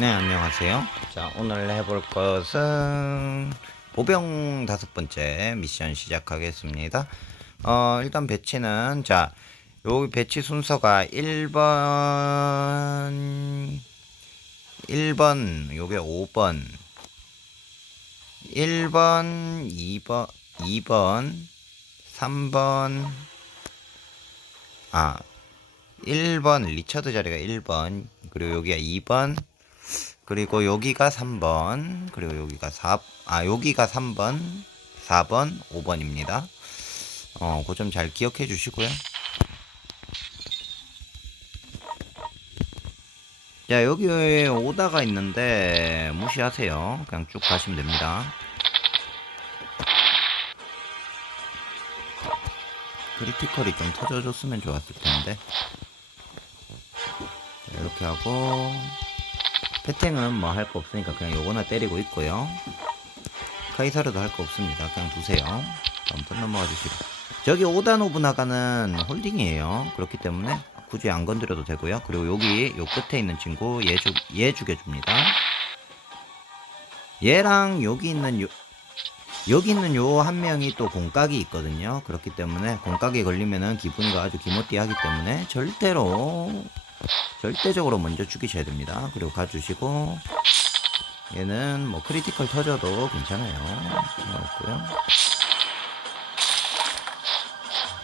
네, 안녕하세요. 자, 오늘 해볼 것은 보병 다섯 번째 미션 시작하겠습니다. 어, 일단 배치는, 자, 요 배치 순서가 1번, 1번, 요게 5번, 1번, 2번, 2번, 3번, 아, 1번, 리처드 자리가 1번, 그리고 여기가 2번, 그리고 여기가 3번, 그리고 여기가 4, 아, 여기가 3번, 4번, 5번입니다. 어, 그점잘 기억해 주시고요. 자, 여기 오다가 있는데 무시하세요. 그냥 쭉 가시면 됩니다. 크리티컬이 좀 터져줬으면 좋았을 텐데. 자, 이렇게 하고 패팅은 뭐 할 거 없으니까 그냥 요거나 때리고 있고요. 카이사르도 할 거 없습니다. 그냥 두세요. 다음번 넘어가 주시고. 저기 5단 노브나가는 홀딩이에요. 그렇기 때문에 굳이 안 건드려도 되고요. 그리고 여기 요 끝에 있는 친구 얘, 죽, 얘 죽여줍니다. 얘랑 여기 있는 요, 여기 있는 요 한 명이 또 공각이 있거든요. 그렇기 때문에 공각에 걸리면은 기분이가 아주 기모띠하기 때문에 절대로 절대적으로 먼저 죽이셔야 됩니다. 그리고 가주시고 얘는 뭐 크리티컬 터져도 괜찮아요. 상관없고요.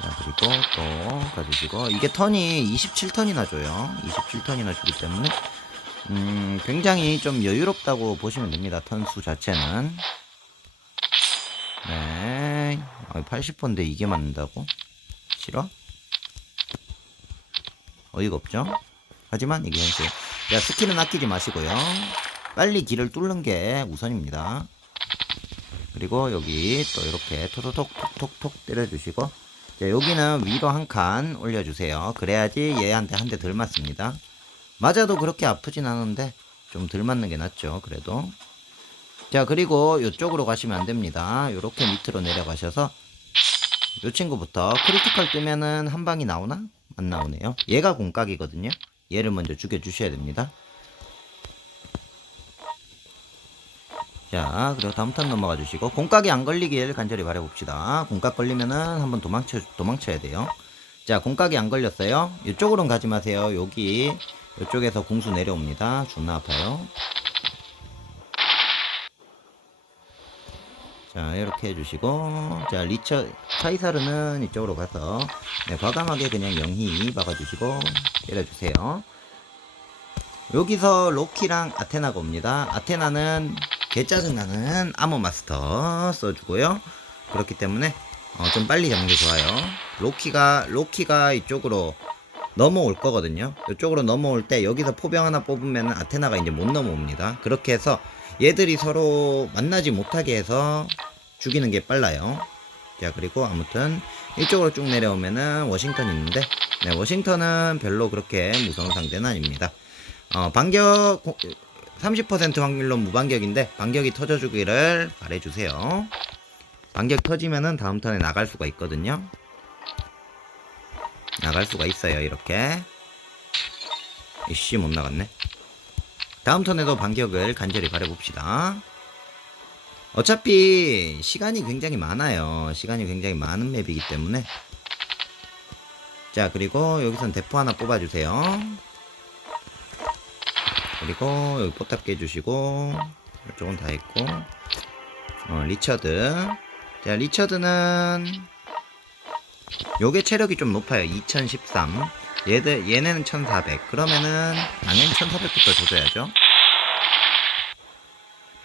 자, 그리고 또 가주시고 이게 턴이 27턴이나 줘요. 27턴이나 주기 때문에 음, 굉장히 좀 여유롭다고 보시면 됩니다. 턴수 자체는 네 80번인데 이게 맞는다고? 싫어? 어이가 없죠? 하지만 이게 현실. 자, 스킬은 아끼지 마시고요. 빨리 길을 뚫는 게 우선입니다. 그리고 여기 또 이렇게 톡톡톡 톡톡톡 때려주시고 자, 여기는 위로 한 칸 올려주세요. 그래야지 얘한테 한 대 덜 맞습니다. 맞아도 그렇게 아프진 않은데 좀 덜 맞는 게 낫죠. 그래도 자 그리고 이쪽으로 가시면 안 됩니다. 이렇게 밑으로 내려가셔서 이 친구부터 크리티컬 뜨면은 한 방이 나오나? 안 나오네요. 얘가 공각이거든요. 얘를 먼저 죽여주셔야 됩니다. 자, 그리고 다음 턴 넘어가 주시고 공각이 안 걸리길 간절히 바라봅시다. 공각 걸리면은 한번 도망쳐 도망쳐야 돼요. 자, 공각이 안 걸렸어요. 이쪽으로는 가지 마세요. 여기 이쪽에서 공수 내려옵니다. 존나 아파요. 자, 이렇게 해주시고, 자, 리처, 카이사르는 이쪽으로 가서, 네, 과감하게 그냥 영희 박아주시고, 때려주세요. 여기서 로키랑 아테나가 옵니다. 아테나는 개짜증나는 아모 마스터 써주고요. 그렇기 때문에, 어, 좀 빨리 잡는 게 좋아요. 로키가, 로키가 이쪽으로 넘어올 거거든요. 이쪽으로 넘어올 때 여기서 포병 하나 뽑으면 아테나가 이제 못 넘어옵니다. 그렇게 해서 얘들이 서로 만나지 못하게 해서 죽이는 게 빨라요. 자, 그리고 아무튼 이쪽으로 쭉 내려오면은 워싱턴이 있는데, 네, 워싱턴은 별로 그렇게 무서운 상대는 아닙니다. 어, 반격 30% 확률로 무반격인데 반격이 터져주기를 바래주세요. 반격 터지면은 다음 턴에 나갈 수가 있거든요. 나갈 수가 있어요, 이렇게. 이씨, 못 나갔네. 다음 턴에도 반격을 간절히 바라봅시다. 어차피 시간이 굉장히 많아요. 시간이 굉장히 많은 맵이기 때문에. 자, 그리고 여기선 대포 하나 뽑아주세요. 그리고 여기 포탑 깨주시고, 이쪽은 다 했고, 어, 리처드. 자, 리처드는 요게 체력이 좀 높아요. 2013. 얘들, 얘네는 1400. 그러면은, 당연히 1400부터 줘줘야죠.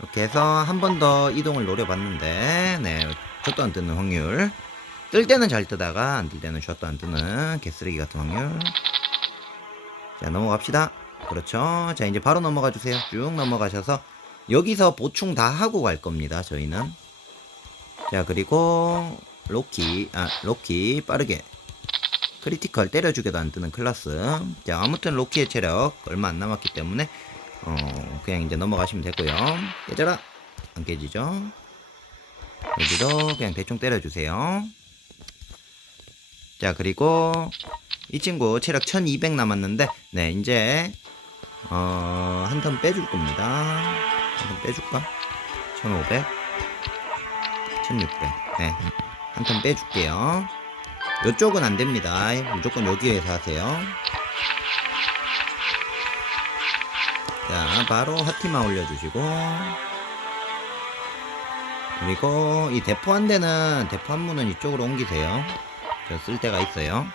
이렇게 해서 한 번 더 이동을 노려봤는데, 네, 셔도 안 뜨는 확률. 뜰 때는 잘 뜨다가, 안 뜰 때는 셔도 안 뜨는 개쓰레기 같은 확률. 자, 넘어갑시다. 그렇죠. 자, 이제 바로 넘어가 주세요. 쭉 넘어가셔서, 여기서 보충 다 하고 갈 겁니다, 저희는. 자, 그리고, 로키, 아, 로키, 빠르게. 크리티컬 때려주게도 안 뜨는 클라스. 자, 아무튼 로키의 체력 얼마 안 남았기 때문에, 어, 그냥 이제 넘어가시면 되고요. 깨져라! 안 깨지죠? 여기도 그냥 대충 때려주세요. 자, 그리고 이 친구 체력 1200 남았는데, 네, 이제 어, 한 턴 빼줄 겁니다. 한 턴 빼줄까? 1500, 1600. 네. 한 턴 빼줄게요. 요쪽은 안 됩니다. 무조건 여기에서 하세요. 자, 바로 하티만 올려주시고. 그리고 이 대포 한 대는, 대포 한 문은 이쪽으로 옮기세요. 저쓸 데가 있어요.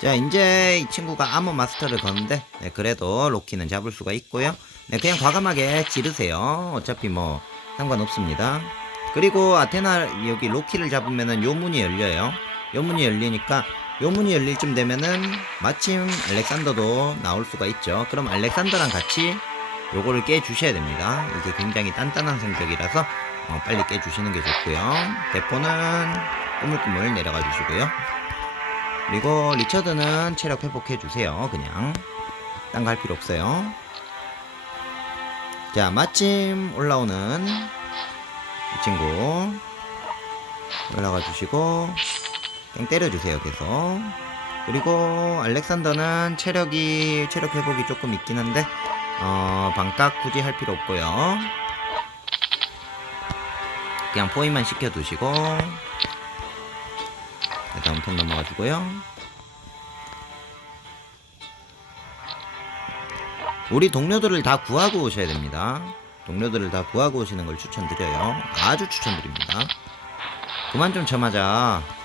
자, 이제 이 친구가 아머 마스터를 거는데, 네, 그래도 로키는 잡을 수가 있고요. 네, 그냥 과감하게 지르세요. 어차피 뭐, 상관없습니다. 그리고 아테나, 여기 로키를 잡으면은 요 문이 열려요. 요 문이 열리니까, 요 문이 열릴 쯤 되면은, 마침 알렉산더도 나올 수가 있죠. 그럼 알렉산더랑 같이 요거를 깨 주셔야 됩니다. 이게 굉장히 단단한 성격이라서, 어, 빨리 깨 주시는 게 좋고요. 대포는 꾸물꾸물 내려가 주시고요. 그리고 리처드는 체력 회복해 주세요. 그냥 딴 거 할 필요 없어요. 자 마침 올라오는 이 친구 올라가 주시고 땡 때려 주세요. 계속 그리고 알렉산더는 체력이 체력 회복이 조금 있긴 한데 어 반각 굳이 할 필요 없고요. 그냥 포인만 시켜 두시고 자, 다음 턴 넘어가지고요. 우리 동료들을 다 구하고 오셔야 됩니다. 동료들을 다 구하고 오시는 걸 추천드려요. 아주 추천드립니다. 그만 좀 쳐맞아.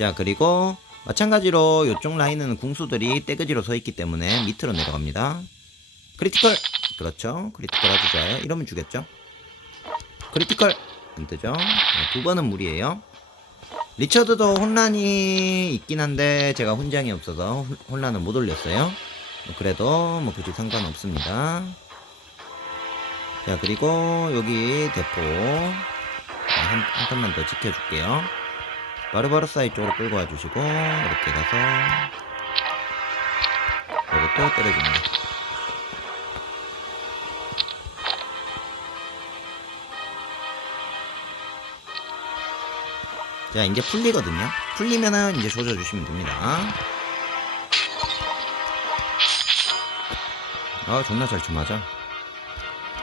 자, 그리고 마찬가지로 이쪽 라인은 궁수들이 떼그지로 서 있기 때문에 밑으로 내려갑니다. 크리티컬! 그렇죠. 크리티컬 아주 좋아요. 이러면 주겠죠. 크리티컬! 안 뜨죠. 네, 두 번은 무리예요. 리처드도 혼란이 있긴 한데 제가 혼장이 없어서 혼- 혼란을 못 올렸어요. 뭐 그래도 뭐 굳이 상관없습니다. 자 그리고 여기 대포 한, 한 턴만 더 지켜줄게요. 바르바르 사이 쪽으로 끌고 와주시고 이렇게 가서 이것도 때려줍니다. 자 이제 풀리거든요. 풀리면은 이제 조져주시면 됩니다. 아 존나 잘 쳐맞아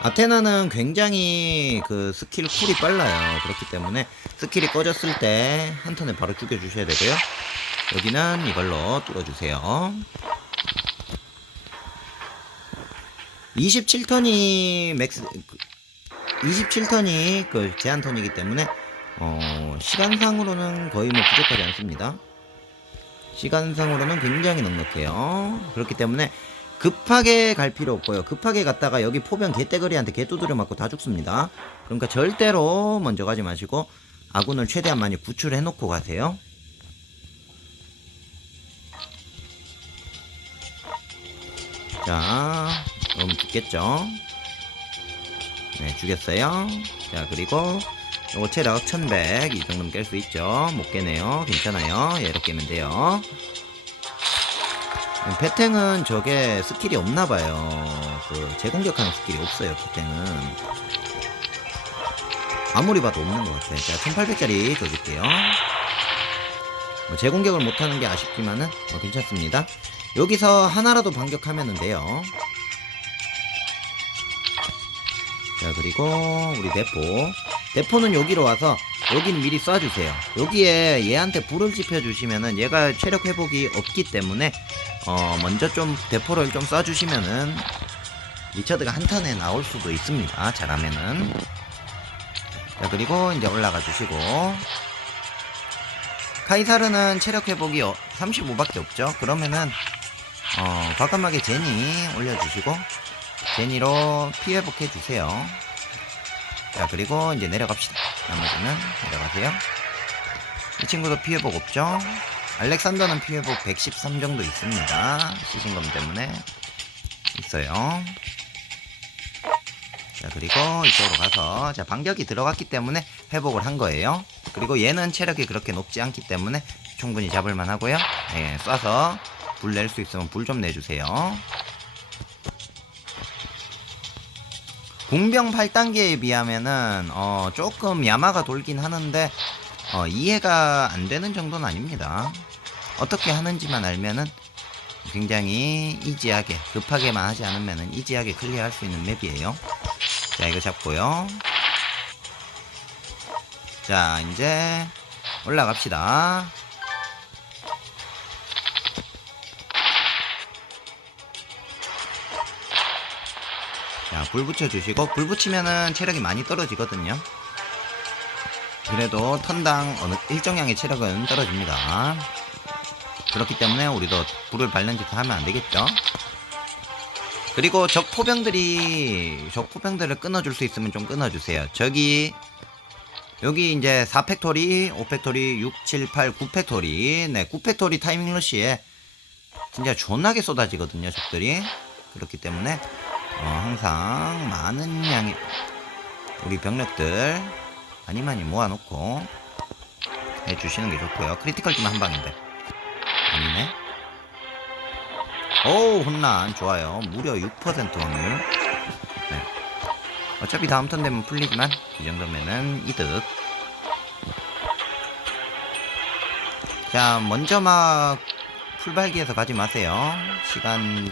아테나는 굉장히 그 스킬 쿨이 빨라요. 그렇기 때문에 스킬이 꺼졌을 때 한 턴에 바로 죽여주셔야 되고요. 여기는 이걸로 뚫어주세요. 27턴이 맥스 27턴이 그 제한 턴이기 때문에 어 시간상으로는 거의 뭐 부족하지 않습니다. 시간상으로는 굉장히 넉넉해요. 그렇기 때문에 급하게 갈 필요 없고요. 급하게 갔다가 여기 포병 개떼거리한테 개두드려 맞고 다 죽습니다. 그러니까 절대로 먼저 가지 마시고 아군을 최대한 많이 구출해 놓고 가세요. 자, 그럼 죽겠죠? 네, 죽였어요. 자, 그리고 요거 체력 1100 이 정도면 깰 수 있죠. 못 깨네요. 괜찮아요. 얘로 깨면 돼요. 배탱은 저게 스킬이 없나봐요. 그 재공격하는 스킬이 없어요. 배탱은 아무리 봐도 없는 것 같아. 자, 1800짜리 줘줄게요. 뭐 재공격을 못하는 게 아쉽지만은 뭐 괜찮습니다. 여기서 하나라도 반격하면 돼요. 자 그리고 우리 대포 대포는 여기로 와서 여기는 미리 쏴주세요 여기에 얘한테 불을 지펴주시면은 얘가 체력 회복이 없기 때문에 어 먼저 좀 대포를 좀 쏴주시면은 리처드가 한 턴에 나올 수도 있습니다 잘하면은 자 그리고 이제 올라가 주시고 카이사르는 체력 회복이 35밖에 없죠 그러면은 어 과감하게 제니 올려주시고 제니로 피 회복해 주세요. 자 그리고 이제 내려갑시다. 나머지는 내려가세요. 이 친구도 피 회복 없죠? 알렉산더는 피 회복 113 정도 있습니다. 시신검 때문에 있어요. 자 그리고 이쪽으로 가서 자 반격이 들어갔기 때문에 회복을 한 거예요. 그리고 얘는 체력이 그렇게 높지 않기 때문에 충분히 잡을만 하고요. 예, 쏴서 불 낼 수 있으면 불 좀 내주세요. 공병 8단계에 비하면은 어 조금 야마가 돌긴 하는데 어, 이해가 안 되는 정도는 아닙니다. 어떻게 하는지만 알면은 굉장히 이지하게 급하게만 하지 않으면은 이지하게 클리어할 수 있는 맵이에요. 자 이거 잡고요. 자 이제 올라갑시다. 자, 불 붙여주시고, 불 붙이면은 체력이 많이 떨어지거든요. 그래도 턴당 어느 일정량의 체력은 떨어집니다. 그렇기 때문에 우리도 불을 밟는 짓을 하면 안 되겠죠. 그리고 적 포병들이, 적 포병들을 끊어줄 수 있으면 좀 끊어주세요. 저기, 여기 이제 4팩토리, 5팩토리, 6, 7, 8, 9팩토리. 네, 9팩토리 타이밍 러시에 진짜 존나게 쏟아지거든요, 적들이. 그렇기 때문에 어, 항상 많은 양의 우리 병력들 많이 많이 모아놓고 해주시는 게 좋고요. 크리티컬 좀한 방인데 아니네. 오 혼란 좋아요. 무려 6% 확률. 네. 어차피 다음 턴 되면 풀리지만 이 정도면은 이득. 자 먼저 막 풀발기에서 가지 마세요. 시간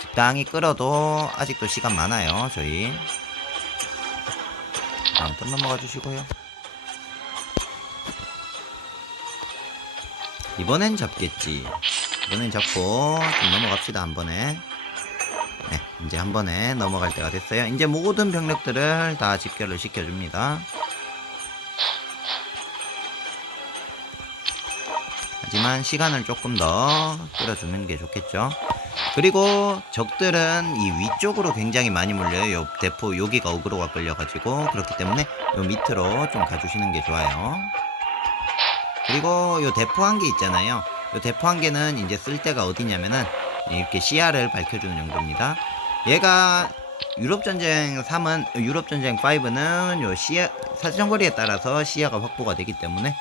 적당히 끌어도 아직도 시간 많아요 저희 다음 턴 넘어가 주시고요. 이번엔 잡겠지. 이번엔 잡고 좀 넘어갑시다 한 번에. 네 이제 한 번에 넘어갈 때가 됐어요. 이제 모든 병력들을 다 집결을 시켜줍니다. 하지만 시간을 조금 더 끌어주는 게 좋겠죠 그리고 적들은 이 위쪽으로 굉장히 많이 몰려요. 요 대포 여기가 어그로가 끌려가지고 그렇기 때문에 요 밑으로 좀 가주시는 게 좋아요. 그리고 요 대포 한 개 있잖아요. 요 대포 한 개는 이제 쓸 때가 어디냐면은 이렇게 시야를 밝혀주는 정도입니다. 얘가 유럽전쟁 3은 유럽전쟁 5는 요 시야 사정거리에 따라서 시야가 확보가 되기 때문에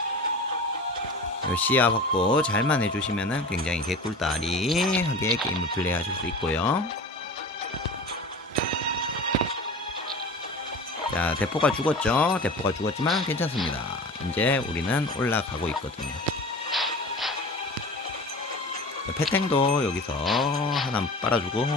요 시야 확보 잘만 해주시면은 굉장히 개꿀다리 하게 게임을 플레이하실 수 있고요. 자, 대포가 죽었죠? 대포가 죽었지만 괜찮습니다. 이제 우리는 올라가고 있거든요. 패탱도 여기서 하나 빨아주고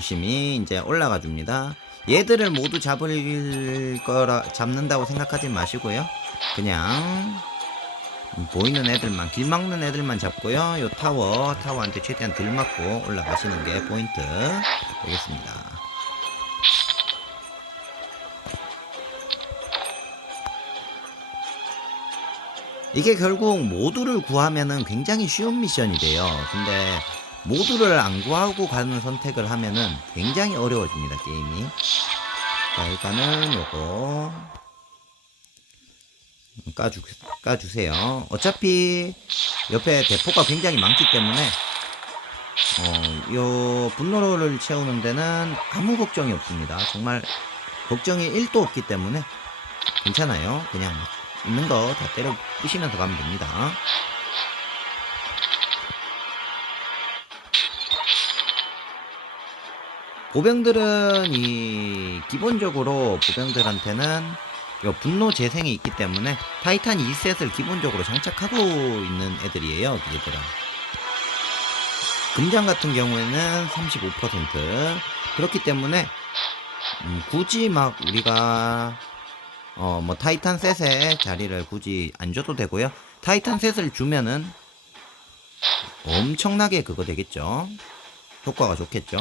열심히 이제 올라가 줍니다. 얘들을 모두 잡을 거라 잡는다고 생각하지 마시고요. 그냥 보이는 애들만 길 막는 애들만 잡고요. 요 타워 타워한테 최대한 들 맞고 올라가시는 게 포인트 되겠습니다. 이게 결국 모두를 구하면은 굉장히 쉬운 미션이 돼요. 근데 모두를 안 구하고 가는 선택을 하면은 굉장히 어려워집니다 게임이. 자 일단은 요거. 까주, 까주세요. 어차피 옆에 대포가 굉장히 많기 때문에 어, 요 분노를 채우는 데는 아무 걱정이 없습니다. 정말 걱정이 1도 없기 때문에 괜찮아요. 그냥 있는 거 다 때려 부시면서 가면 됩니다 보병들은 이 기본적으로 보병들한테는 요 분노 재생이 있기 때문에 타이탄 2셋을 기본적으로 장착하고 있는 애들이에요. 얘들은. 금장 같은 경우에는 35% 그렇기 때문에 음, 굳이 막 우리가 어 뭐 타이탄 셋의 자리를 굳이 안 줘도 되고요. 타이탄 셋을 주면은 엄청나게 그거 되겠죠. 효과가 좋겠죠.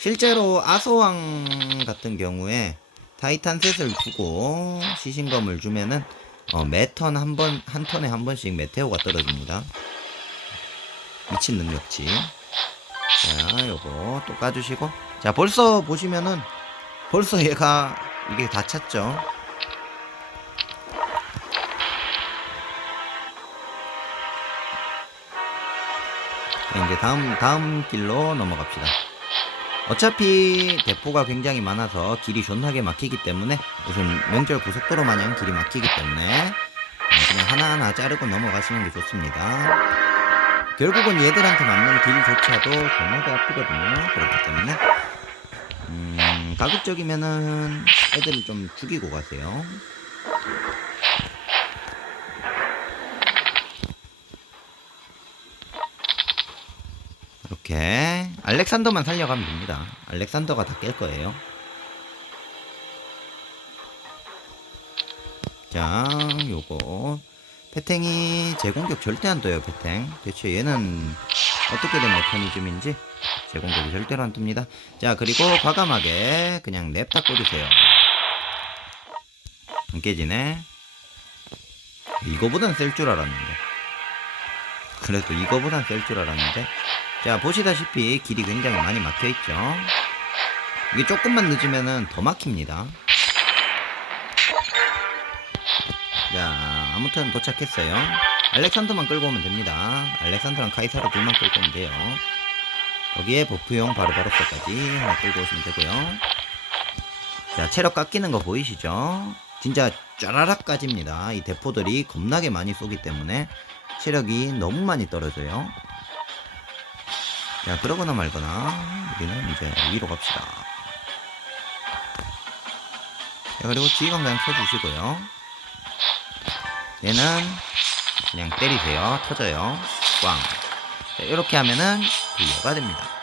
실제로 아소왕 같은 경우에 타이탄 셋을 주고 시신검을 주면은 어, 매턴 한 번, 한 턴에 한 번씩 메테오가 떨어집니다. 미친 능력치. 자, 요거 또 까주시고. 자, 벌써 보시면은 벌써 얘가 이게 다 찼죠. 자, 이제 다음, 다음 길로 넘어갑시다. 어차피 대포가 굉장히 많아서 길이 존나게 막히기 때문에 무슨 명절 고속도로 마냥 길이 막히기 때문에 그냥 하나하나 자르고 넘어가시는 게 좋습니다. 결국은 얘들한테 맞는 딜조차도 존나게 아프거든요. 그렇기 때문에 음, 가급적이면은 애들을 좀 죽이고 가세요. 이렇게 알렉산더만 살려가면 됩니다. 알렉산더가 다 깰 거예요. 자, 요거 패탱이 제공격 절대 안 떠요, 패탱. 대체 얘는 어떻게 된 메커니즘인지 제공격이 절대로 안 뜹니다. 자, 그리고 과감하게 그냥 냅다 꽂으세요. 안 깨지네. 이거보단 셀 줄 알았는데. 그래도 이거보단 셀 줄 알았는데. 자, 보시다시피 길이 굉장히 많이 막혀 있죠. 이게 조금만 늦으면은 더 막힙니다. 자, 아무튼 도착했어요. 알렉산더만 끌고 오면 됩니다. 알렉산더랑 카이사르 둘만 오면 돼요. 거기에 버프용 바로바로스까지 하나 끌고 오시면 되고요. 자, 체력 깎이는 거 보이시죠? 진짜 쫘라락 까집니다. 이 대포들이 겁나게 많이 쏘기 때문에 체력이 너무 많이 떨어져요. 자, 그러거나 말거나 우리는 이제 위로 갑시다. 자, 그리고 그냥 켜주시고요. 얘는 그냥 때리세요. 터져요. 꽝. 자, 이렇게 하면은 클리어가 됩니다.